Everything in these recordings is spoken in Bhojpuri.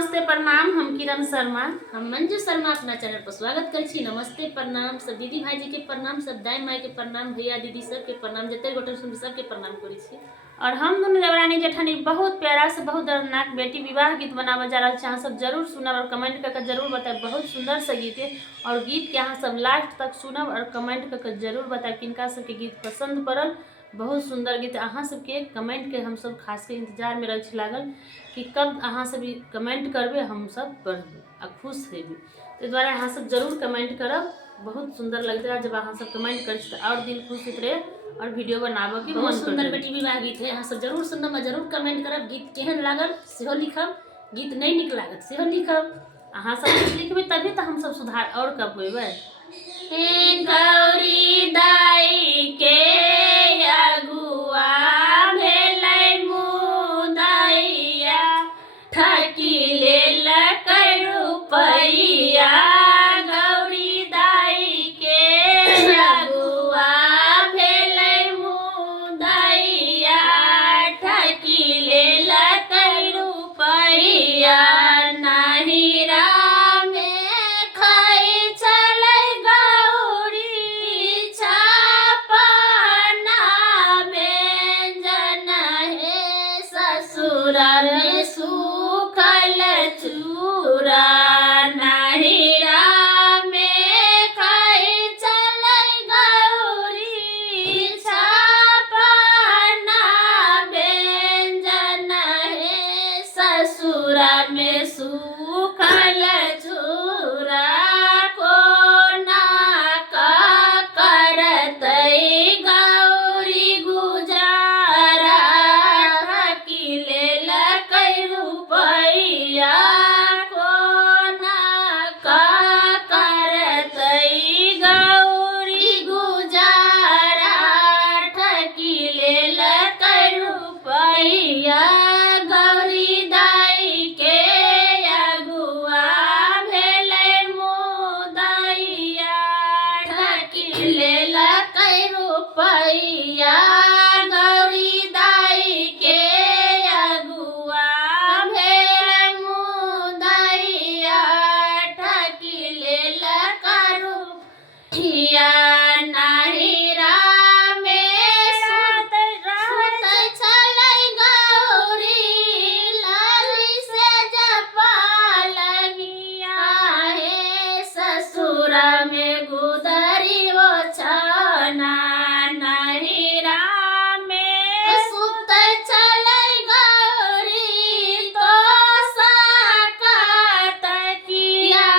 नमस्ते प्रणाम। हम किरण शर्मा, हम मंजू शर्मा अपना चैनल पर स्वागत कर छी। नमस्ते प्रणाम सब दीदी भाई जी के प्रणाम, सब दाई माई के प्रणाम, भैया दीदी सबके प्रणाम, जते गोटे सुन सबके प्रणाम करै छी। और हम दोनों देवरानी जेठानी बहुत प्यारा से बहुत दर्दनाक बेटी विवाह गीत बनावे जा रहा है। अहाँ सब जरूर सुनब और कमेंट करके जरूर बताएं। बहुत सुंदर से गीत है और गीत के अहाँ सब लास्ट तक सुनब और कमेंट करके जरूर बताएं किनका सबके गीत पसंद पड़ल। बहुत सुंदर गीत अहाँ सबके कमेंट के हम सब खास के इंतजार में रह लागल कि कब अहाँ सब कमेंट करबे, हम सब पढ़बे आ खुश हेबे। तो द्वारा अहाँ सब जरूर कमेंट करब। बहुत सुंदर लगता है जब अहाँ सब कमेंट कर और दिल खुश होते रहे और वीडियो बनाबे के बहुत मन सुंदर बेटी विवाह गीत है। अहाँ सब जरूर सुनब और जरूर कमेंट करब। गीत केहन लागल सेहो लिखब, गीत नहीं निक लागत सेहो लिखब। अहाँ सब लिखबे तभी तो हम सब सुधार और करबे। गौरी दाई के अगुआ भेलै मुदैया, ठकी लेल रुपैया। गौरी दाई के अगुआ भेलै मुदैया, ठकी लेल रुपैया। नाहिरा में सूखल चूरा, नाहिरा में खाई चलै गौरी छापना व्यंजन है। ससुरा में सूखल चूरा, कोना का करतै गौरी गुजारा। ठकी लेल रुपैया, कोना का करतै गौरी गुजारा। ठकी लेल रुपैया। गौरी दाई के अगुआ भेलै मुदैया, ठकी लेल रुपैया। गौरी दाई के अगुआ भेलै मुदैया, ठकी लेल रुपैया। नाहिरा में सुतै छलै गौरी, लाली से जपालनिया हे। ससुरा में गुदरी ओछना, नाहिरा में सुतै छलै गौरी, तो साकत किया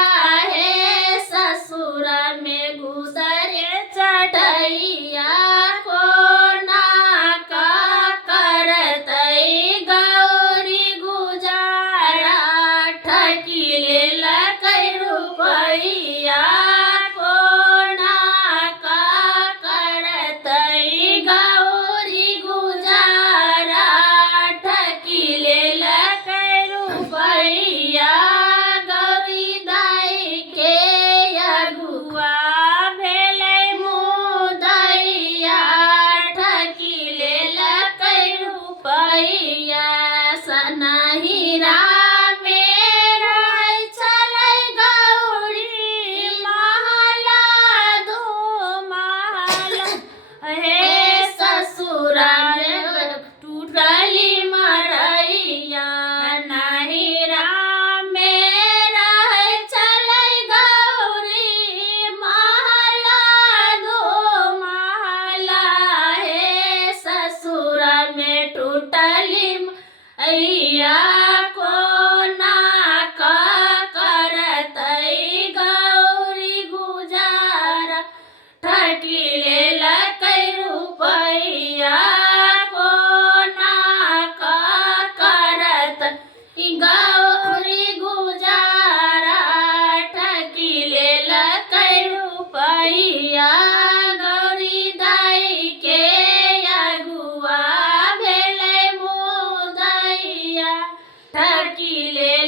हे। ससुरा में गुदरी चढ़ैया, कोना का करतै गौरी गुजारा। ठकी लेल रुपैया, कोना का करतै गौरी गुजारा। ठकी लेल रुपैया। गौरी दाई के अगुआ भेलै मुदैया, ठकी लेल रुपैया। सनहिरा में रहै छलै गौरी, महला दू महला हे। ससुरा में टूटली मरैया, नाहिरा में रहै छलै गौरी, महला दू महला हे। ससुरा में टूटली मैया, कोना का करतै गौरी गुजारा। ठकी लेल रुपैया, कोना का करतै गौरी गुजारा। ठकी लेल रुपैया। गौरी दाई के अगुआ भेलै मुदैया, ठकी लेल